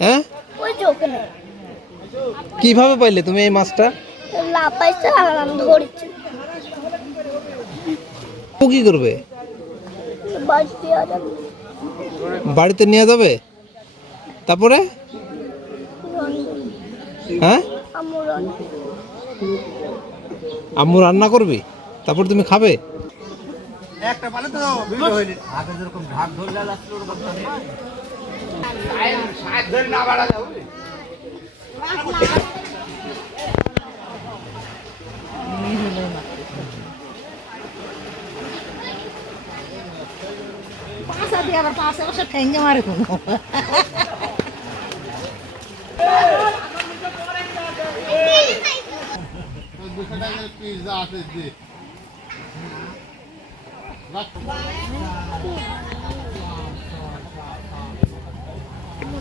হ্যাঁ? ওই যে ওখানে। কীভাবে পাইলে তুমি এই মাছটা? লাপাইছে আর আমি ধরেছি। ও কি করবে? বাড়িতে নিয়ে যাবে। তারপরে? হ্যাঁ? আম্মু রান্না করবি? তারপর তুমি খাবে? পাঁচা দিয়ে আবার পাঁচা বছর ঠেঙ্গে মারে কোনো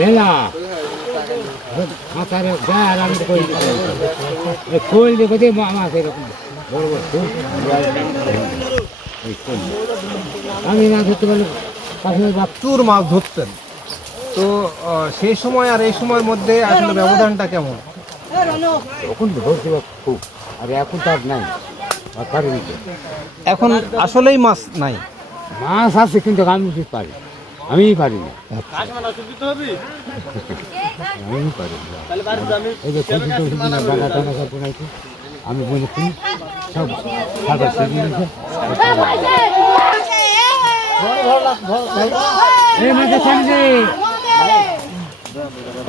মেলা। মাথার আরাম বড় বড়। আমি না ধরতে পারলে পাশে প্রচুর মাছ ধরতেন। তো সেই সময় আর এই সময়ের মধ্যে আসলে ব্যবধানটা কেমন? তখন ধরতে খুব। আর এখন তো আর নাই। এখন আসলেই মাছ নাই। মাছ আছে কিন্তু আমি পারি? আমি পারি না। আমি পারি না। এই যে আমি বলে সব খাবার এই মাঝে সামনে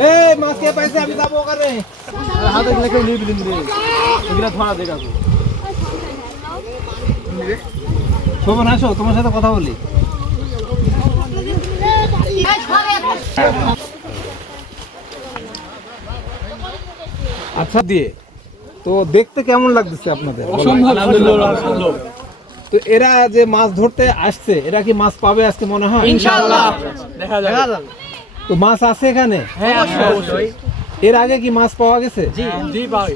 এই মাছ কে পাইছে আমি যাব ওখানে। হাতে গেলে কেউ নিয়ে দিন রে। এগুলা ধরা দেখাবো। শোভন আসো তোমার সাথে কথা বলি। আচ্ছা দিয়ে। তো দেখতে কেমন লাগতেছে আপনাদের? তো এরা যে মাছ ধরতে আসছে এরা কি মাছ পাবে আজকে মনে হয়? দেখা যাবে। তো মাছ আছে এখানে? হ্যাঁ অবশ্যই। এর আগে কি মাছ পাওয়া গেছে? জি জি ভাই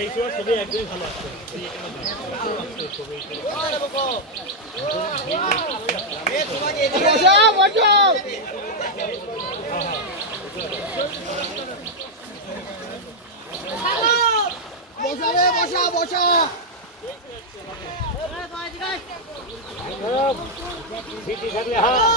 এই সব ছবি একদমই ভালো আছে। বসা রে বসা বসা সিটি থাকলে হ্যাঁ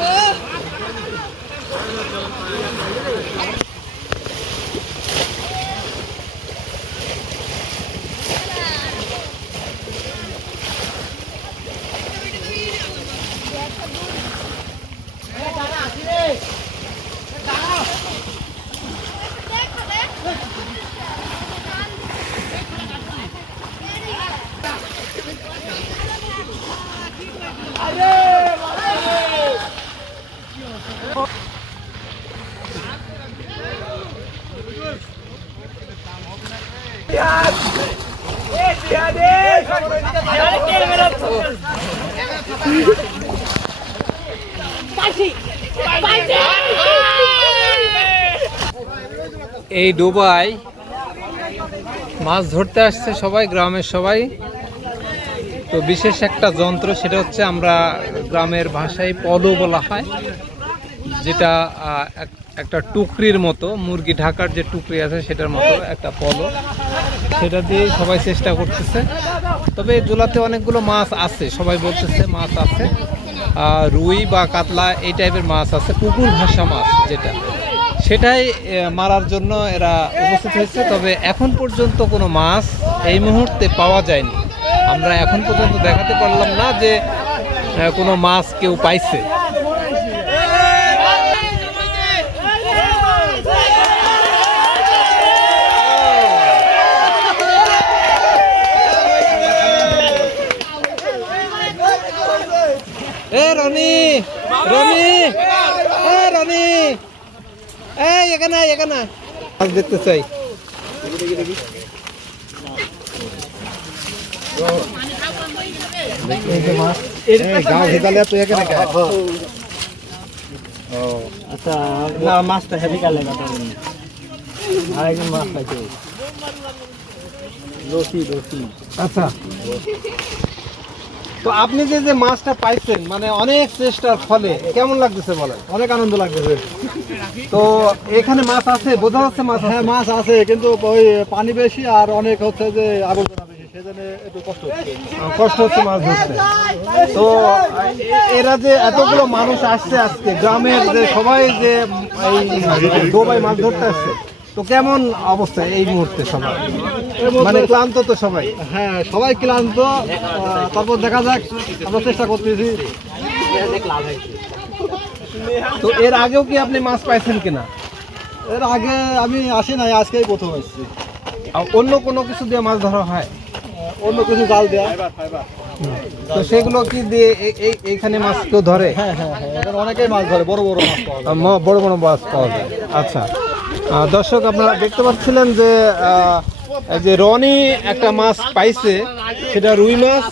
Oh! ডোবায় মাছ ধরতে আসছে সবাই গ্রামের সবাই। তো বিশেষ একটা যন্ত্র, সেটা হচ্ছে আমরা গ্রামের ভাষায় পদ বলা হয়, যেটা এক- একটা টুকরির মতো, মুরগি ঢাকার যে টুকরি আছে সেটার মতো একটা পলো সেটা দিয়ে সবাই চেষ্টা করতেছে। তবে জোলাতে অনেকগুলো মাছ আছে, সবাই বলতেছে মাছ আছে। রুই বা কাতলা এই টাইপের মাছ আছে, পুকুর ভাষা মাছ যেটা। সেটাই মারার জন্য এরা উপস্থিত হয়েছে, তবে এখন পর্যন্ত কোনো মাছ এই মুহূর্তে পাওয়া যায়নি। আমরা এখন পর্যন্ত দেখাতে পারলাম না যে কোনো মাছ কেউ পাইছে। এ, রনি রনি, এ, রনি এই এখানে এখানে মাছ দেখতে চাই। আচ্ছা না মাছটা হেভি কালে আরেকজন মাছ পাইছে। রসি রসি আচ্ছা। তো আপনি যে যে মাছটা পাইছেন মানে অনেক চেষ্টার ফলে কেমন লাগতেছে বলেন? অনেক আনন্দ লাগতেছে। তো এখানে মাছ আছে বোঝা যাচ্ছে মাছ হ্যাঁ মাছ আছে কিন্তু ওই পানি বেশি আর অনেক হচ্ছে যে আবর্জনা। কষ্ট হচ্ছে। আহ, কষ্ট হচ্ছে মাছ ধরতে। তো এরা যে এতগুলো মানুষ আসছে আজকে গ্রামের যে সবাই যে এই ডোবায় মাছ ধরতে আসছে তো তো কেমন অবস্থা এই মুহূর্তে সবাই মানে ক্লান্ত তো সবাই। হ্যাঁ সবাই ক্লান্ত। তারপর দেখা যাক আমরা চেষ্টা করতেছি। তো এর আগেও কি আপনি মাছ পাইছেন কিনা? এর আগে আমি আসি নাই আজকেই প্রথম এসেছি অন্য কোনো কিছু দিয়ে মাছ ধরা হয়? অন্য কিছু জাল দেওয়া তো সেগুলো কি দিয়ে এইখানে মাছ কেউ ধরে? হ্যাঁ হ্যাঁ হ্যাঁ অনেকেই মাছ ধরে বড় বড় মাছ পাওয়া যায়। বড় বড় মাছ পাওয়া যায়। আচ্ছা। দর্শক আপনারা দেখতে পাচ্ছিলেন যে যে রনি একটা মাছ পাইছে সেটা রুই মাছ।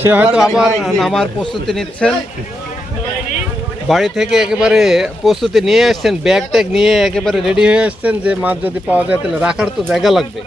সে হয়তো আবার নামার প্রস্তুতি নিচ্ছেন। বাড়ি থেকে একেবারে প্রস্তুতি নিয়ে আসছেন ব্যাগ ট্যাগ নিয়ে একেবারে রেডি হয়ে আসছেন যে মাছ যদি পাওয়া যায় তাহলে রাখার তো জায়গা লাগবে।